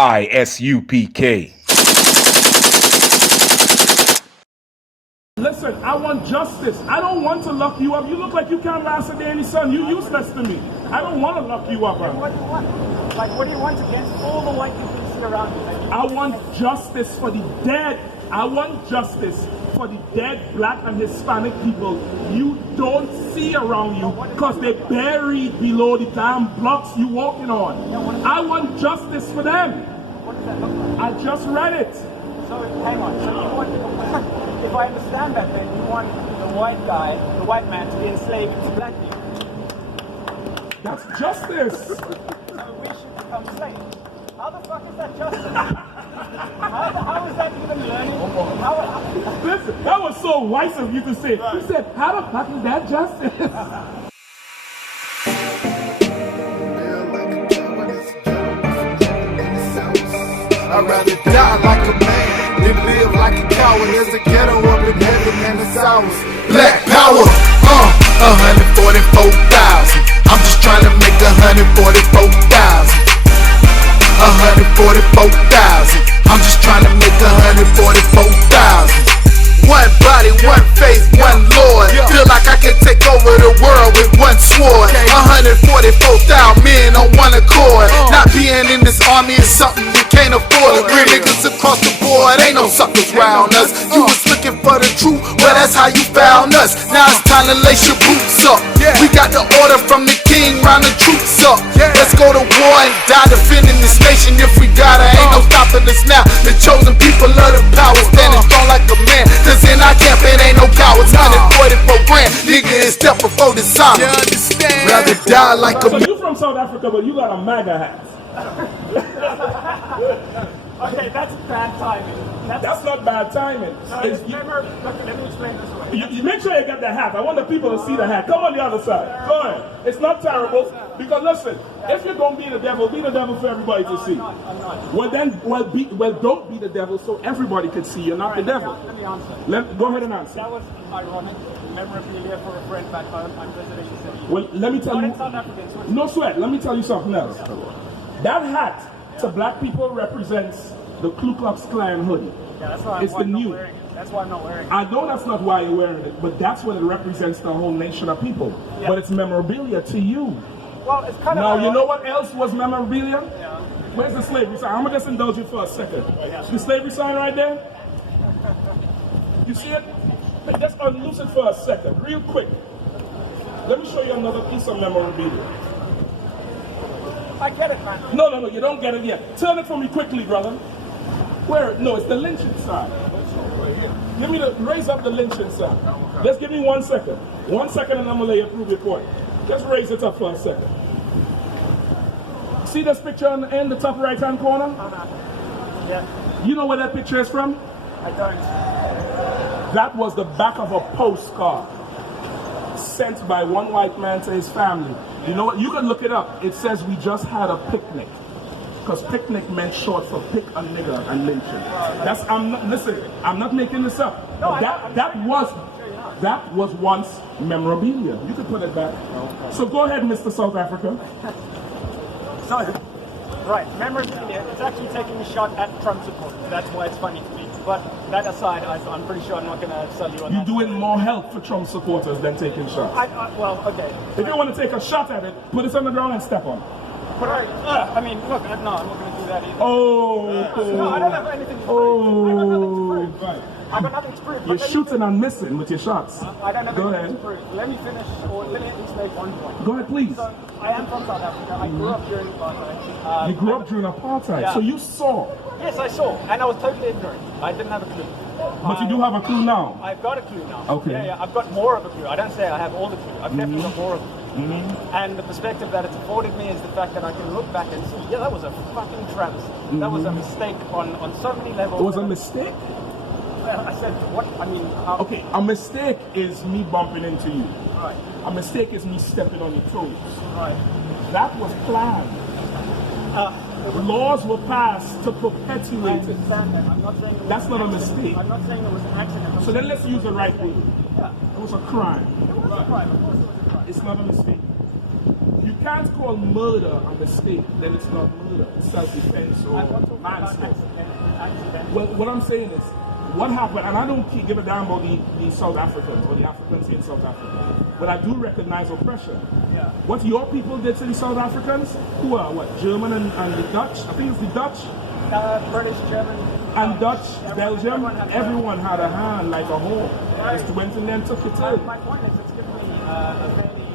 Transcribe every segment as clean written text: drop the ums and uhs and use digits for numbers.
I.S.U.P.K. Listen, I want justice. I don't want to lock you up. You look like you can't last a day in the sun. You're useless to me. I don't want to lock you up. What do you want? Like, what do you want against all the white people you see around you? Like, I want justice for the dead. I want justice for the dead black and Hispanic people you don't see around you because they're buried below the damn blocks you're walking on. I want justice for them. what does that look like? I just read it. So, hang on. So you want, if I understand that, then you want the white guy, the white man, to be enslaved to black people. That's justice. So we should become slaves. How the fuck is that justice? How is that even learning? Listen, that was so wise of you to say. You said, how the fuck is that justice? I'd rather die like a man than live like a coward. There's a ghetto up in heaven and it's ours. Black power, 144,000. I'm just trying to make 144,000. 144,000. I'm just trying to make 144,000. One body, one faith, one Lord. Feel like I can take over the world with one sword. 144,000 men on one accord. Not being in this army is something we can't afford. Real niggas across the board, ain't no suckers round us. You was looking for the truth, well that's how you found us. Now it's time to lace your boots up. We got the order from the king, round the troops up. Let's go to war and die defending this nation if we gotta. Ain't no stopping us now. The chosen people of the power, standing strong like a man. Cause in our camp it ain't no cowards. 144 grand, nigga is step before the sign. Rather die like a So you from South Africa, but you got a MAGA hat. Okay, that's bad timing. That's not bad timing. Let me explain this way. You make sure you get the hat. I want the people to see the hat. Come on the other side. Go ahead. It's not terrible. Because listen, if you don't be the devil for everybody to see. I'm not. Well then, don't be the devil so everybody can see you're not the devil. Let me answer. Go ahead and answer. That was ironic. Memorabilia for a friend back home. I'm visiting the city. Well, let me tell Not you. in South Africa, so No sweat. Let me tell you something else. That hat to black people represents the Ku Klux Klan hoodie. yeah, that's why It's the I'm not new. wearing it. That's why I'm not wearing it. I know that's not why you're wearing it, but that's what it represents the whole nation of people. Yeah. But it's memorabilia to you. Well, it's kind of Now, you ironic. know what else was memorabilia? Yeah. Where's the slavery sign? I'm going to just indulge you for a second. The slavery sign right there? You see it? Just unloose it for a second, real quick. Let me show you another piece of memorabilia. I get it, man. No, you don't get it yet. Turn it for me quickly, brother. Where? No, it's the lynching side. Raise up the lynching side. Just give me 1 second. 1 second and I'm going to lay you prove your point. Just raise it up for a second. See this picture in the top right hand corner? Yeah, You know where that picture is from? I don't. That was the back of a postcard sent by one white man to his family. You know what? You can look it up. It says we just had a picnic. Because picnic meant short for pick a nigger and lynching. I'm not making this up. No, That was once memorabilia. You could put it back. So go ahead, Mr. South Africa. So, right, memorabilia, it's actually taking a shot at Trump supporters. That's why it's funny to me. But that aside, I'm pretty sure I'm not going to sell you on You're that. doing more help for Trump supporters than taking shots. Well, okay. If you want to take a shot at it, put it on the ground and step on it. But I mean, look, no, I'm not going to do that either. Oh. No, I don't have anything to prove. Oh. Right. I've got nothing to prove. You're shooting and missing with your shots. I don't have Go anything ahead. to prove. Let me finish, or let me at least make one point. Go ahead, please. So, I am from South Africa. I grew up during apartheid. You grew up during apartheid, Yeah. so you saw. Yes, I saw, and I was totally ignorant. I didn't have a clue. But you do have a clue now. I've got a clue now. Okay. Yeah, I've got more of a clue. I don't say I have all the clue. I've definitely got more of a clue. And the perspective that it's afforded me is the fact that I can look back and see, yeah, that was a fucking travesty. That was a mistake on so many levels. It was a mistake? I said, what? I mean, how? Okay, a mistake is me bumping into you. Right. A mistake is me stepping on your toes. Right. That was planned. Laws were passed to perpetuate it. I'm not saying it was That's an not a accident. mistake. I'm not saying it was an accident. So then let's use the right word. Yeah. It was a crime. It was a crime. Of course it was a crime. It's not a mistake. You can't call murder a mistake, then it's not murder. It's self-defense or manslaughter. Well, what I'm saying is, what happened, and I don't give a damn about the South Africans or the Africans in South Africa, but I do recognize oppression. Yeah. What your people did to the South Africans, who are what, German and the Dutch? I think it's the Dutch. British, German, and Dutch, Belgium, everyone had a hand like a whole. Just went in there and took it in. My point is, it's given me a fairly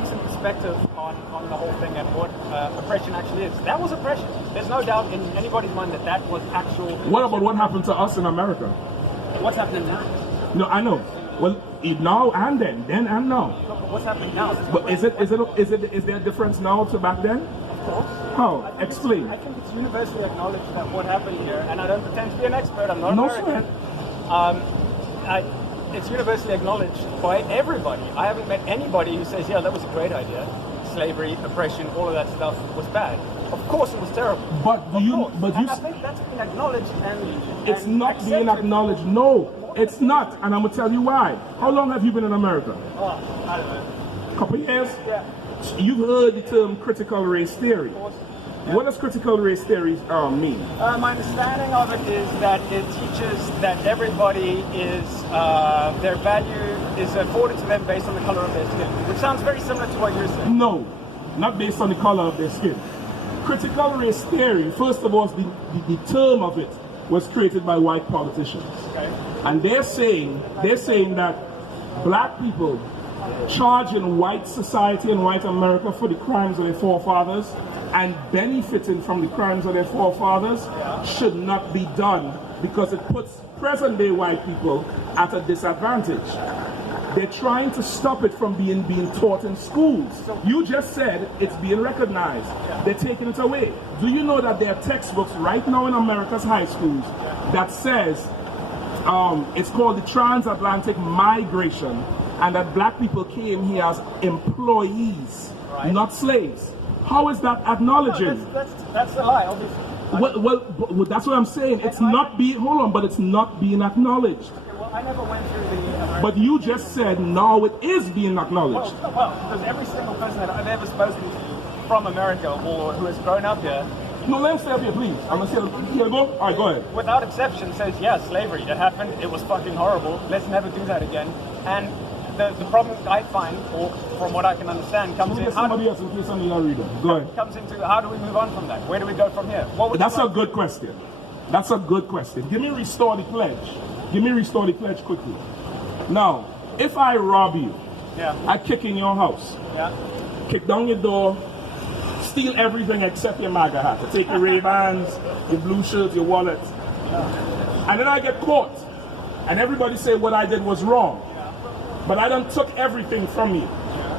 decent perspective on the whole thing and what oppression actually is. That was oppression. There's no doubt in anybody's mind that that was actual. What about what happened to us in America? What's happening now? No, I know. Well, now and then and now. No, but what's happening now? But is there a difference now to back then? Of course. How? Explain. I think it's universally acknowledged that what happened here, and I don't pretend to be an expert, I'm not No, American. sir. It's universally acknowledged by everybody. I haven't met anybody who says, yeah, that was a great idea. Slavery, oppression, all of that stuff was bad. Of course it was terrible. But I think that's been acknowledged and it's not being acknowledged. No, it's not. And I'm going to tell you why. How long have you been in America? Oh, I don't know. Couple years? Yeah. You've heard the term critical race theory. Of course. Yeah. What does critical race theory mean? My understanding of it is that it teaches that everybody is, their value is afforded to them based on the color of their skin, which sounds very similar to what you're saying. No, not based on the color of their skin. Critical race theory, first of all, the term of it was created by white politicians. Okay. And they're saying that black people charging white society and white America for the crimes of their forefathers and benefiting from the crimes of their forefathers should not be done because it puts present-day white people at a disadvantage. They're trying to stop it from being taught in schools. You just said it's being recognized. They're taking it away. Do you know that there are textbooks right now in America's high schools that says it's called the transatlantic migration, and that black people came here as employees, not slaves? How is that acknowledging? No, that's a lie, obviously. Well, that's what I'm saying. It's not being, hold on, but it's not being acknowledged. Okay, well, I never went through the... But you just said, no, it is being acknowledged. Well, because every single person that I've ever spoken to from America or who has grown up here... No, let him stay up here, please. I'm going to say, here, go. All right, go ahead. Without exception says, yeah, slavery, it happened, it was fucking horrible, let's never do that again. And the problem I find, or from what I can understand, comes in... Somebody else in case I'm not reading. Go ahead. Comes into, how do we move on from that? Where do we go from here? That's a good question. That's a good question. Give me restore the pledge. Give me restore the pledge quickly. Now, if I rob you, I kick in your house, kick down your door, steal everything except your MAGA hat. I take your Ray-Bans, your blue shirts, your wallet. And then I get caught. And everybody say what I did was wrong. But I done took everything from you.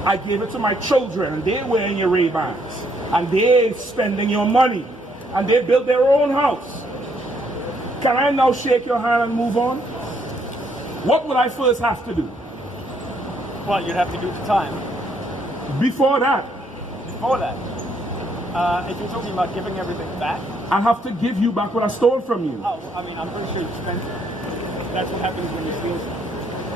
I gave it to my children, and they're wearing your Ray-Bans. And they're spending your money. And they built their own house. Can I now shake your hand and move on? What would I first have to do? Well, you'd have to do the time. Before that? Before that? If you're talking about giving everything back? I have to give you back what I stole from you. Oh, I mean, I'm pretty sure you spent it. That's what happens when you steal something.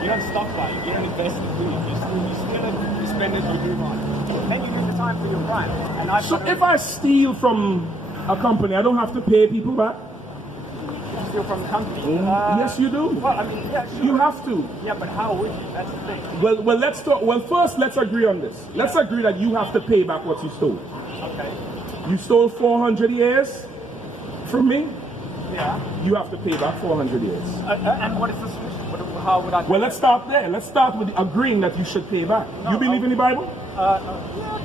You don't stockpile, you don't invest in food. You steal it, you spend it, you move on. Then you do the time for your crime. And so if I steal from a company, I don't have to pay people back? You steal from the company? Yes, you do. Well, I mean, yeah, sure. You have to. Yeah, but how would you? That's the thing. Well, let's talk. Well, first, let's agree on this. Let's agree that you have to pay back what you stole. Okay. You stole 400 years from me? Yeah. You have to pay back 400 years. And what is the solution? How would I... Well, let's start there. Let's start with agreeing that you should pay back. You believe in the Bible? Yeah,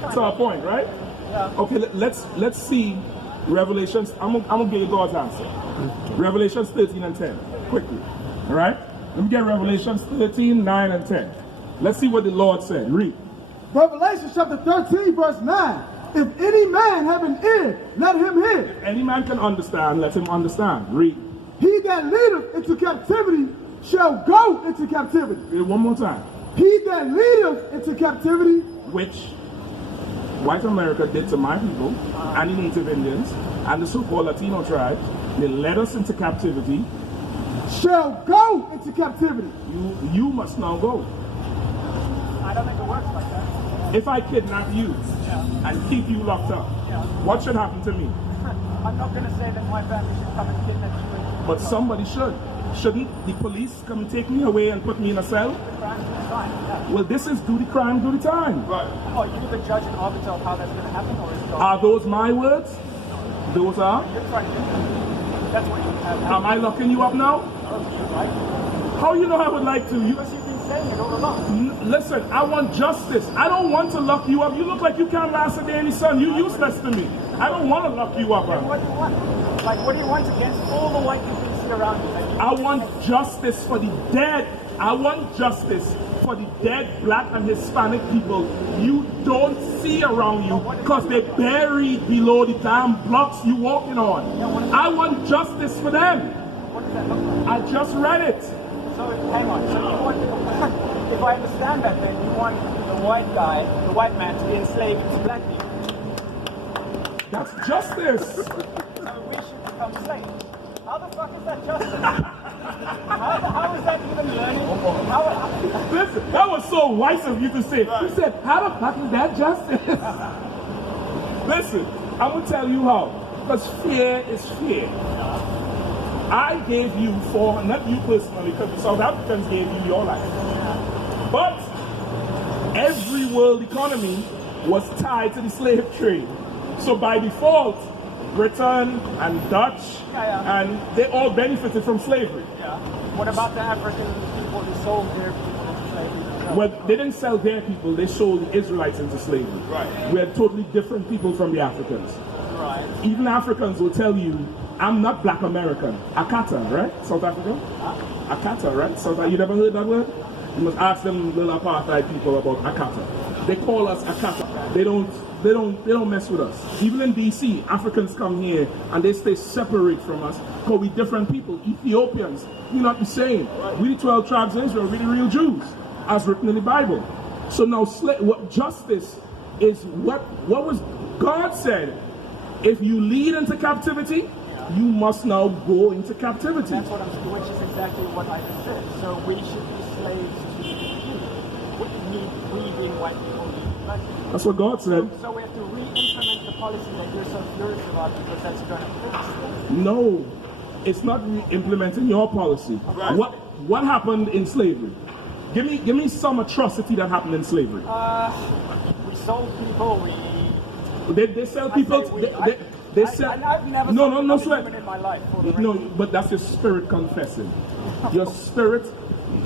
That's our point, right? Yeah. Okay, let's see Revelations. I'm gonna give you God's answer. Revelations 13 and 10. Quickly. All right? Let me get Revelations 13, 9, and 10. Let's see what the Lord said. Read. Revelation chapter 13, verse 9. If any man have an ear, let him hear. If any man can understand, let him understand. Read. He that leadeth into captivity shall go into captivity. Read one more time. He that leadeth into captivity, which white America did to my people and the Native Indians and the so-called Latino tribes. They led us into captivity. Shall go into captivity. You must now go. I don't think it works like that. If I kidnap you and keep you locked up, what should happen to me? I'm not going to say that my family should come and kidnap you. But somebody should. Shouldn't the police come and take me away and put me in a cell? Well, this is do the crime, do the time. Right. Are you the judge and arbiter of how that's going to happen, or is God? Are those my words? Those are? You're trying to that's what you have. Am I locking you up now? How you know I would like to? Because you've been saying it all along. Listen, I want justice. I don't want to lock you up. You look like you can't last a day in the sun. You're useless to me. I don't want to lock you up. What do you want? Like, what do you want against all the white people you see around you? I want justice for the dead. I want justice for the dead black and Hispanic people you don't see around you because they're buried below the damn blocks you're walking on. I want justice for them. What does that look like? I just read it. So, hang on. So you want, if I understand that, then you want the white guy, the white man, to be enslaved to black people. That's justice. So we should become slaves. How the fuck is that justice? How is that even learning? Listen, that was so wise of you to say. You said, how the fuck is that justice? Listen, I'm going to tell you how. Because fear is fear. I gave you not you personally, because the South Africans gave you your life. But every world economy was tied to the slave trade. So by default, Britain and Dutch, and they all benefited from slavery. Yeah. What about the African people who sold their people into slavery? Well, they didn't sell their people, they sold the Israelites into slavery. Right. We are totally different people from the Africans. Right. Even Africans will tell you, I'm not black American. Akata, right? South Africa? Huh? Akata, right? South You never heard that word? You must ask them little apartheid people about Akata. They call us Akata. They don't mess with us. Even in DC, Africans come here and they stay separate from us because we're different people. Ethiopians, we're not the same. We the 12 tribes of Israel, we're the real Jews, as written in the Bible. So now what justice is what was God said, if you lead into captivity, you must now go into captivity. That's what I'm saying, which is exactly what I just said. So we should be slaves to you. We being white people, being black people. That's what God said. So we have to re-implement the policy that you're so furious about because that's going to fix things. No, it's not re-implementing your policy. Right. What happened in slavery? Give me some atrocity that happened in slavery. We sold people. They sell people. They sell. I've never No sold sweat. in my life. No, but that's your spirit confessing. Your spirit.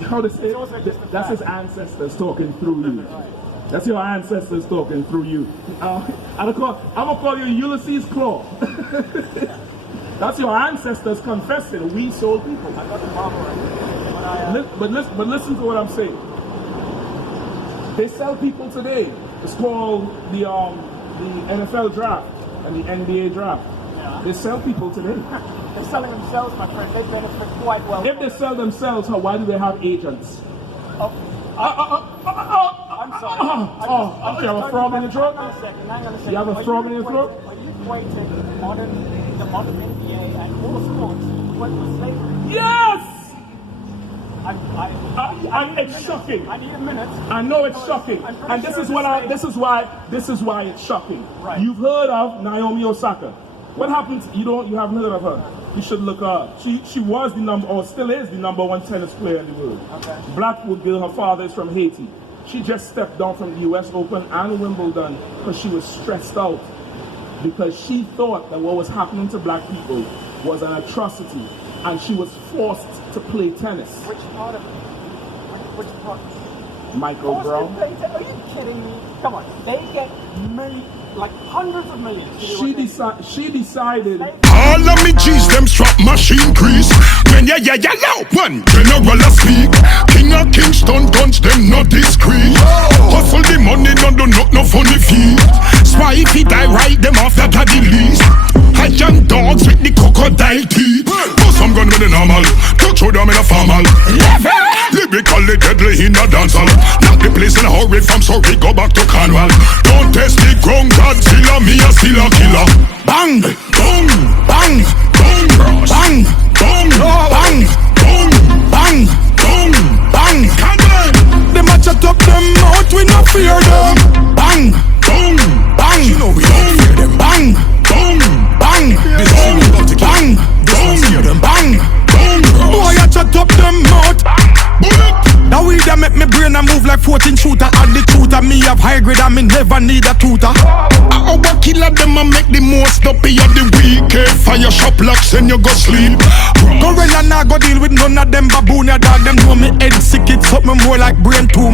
How to say it? That's his ancestors talking through you. That's your ancestors talking through you. I'm gonna call you Ulysses Claw. That's your ancestors confessing. We sold people. I got the Bible right. But listen to what I'm saying. They sell people today. It's called the NFL draft and the NBA draft. Yeah. They sell people today. They're selling themselves, my friend. They benefit quite well. If they sell themselves, why do they have agents? I'm sorry. You have a frog in your throat? Hang on a second. You have a frog in your throat? Are you equating the modern NBA and all sports with slavery? Yes! It's minute. shocking. I need a minute. I know it's shocking, and this is why it's shocking. Right. You've heard of Naomi Osaka. What happens? You haven't heard of her. You should look her up. She was still is the number one tennis player in the world. Okay. Blackwood girl. Her father is from Haiti. She just stepped down from the U.S. Open and Wimbledon because she was stressed out because she thought that what was happening to black people was an atrocity, and she was forced to play tennis. Which part of it? Which part? Michael Brown. Are you kidding me? Come on. They get hundreds of millions. She decided. All of me G's, them strap machine crease. When ya loud one, general a speak. King of Kingston guns, them not discreet. Hustle the money, no funny feet. Spy if it I write them off that are the least. I young dogs with the crocodile teeth. But some gun with the normal, touch show them in a formal. Lyrically deadly in a dancehall. Knock the place in a hurry from Surrey, go back to Cornwall. Don't test the ground, Godzilla, me a still a killer. Bang, boom, bang, boom, bang, boom, bang, boom, bang, boom, bang. They match up them out, we no fear them. like 14 shooter. And the truth of me have high grade and me never need a tutor. Our killer them a make the most up here the weekend. Fire shop locks and you go sleep. Gorilla nah go deal with none of them baboon. Your dog them know me head sick. It's something more like brain tumor.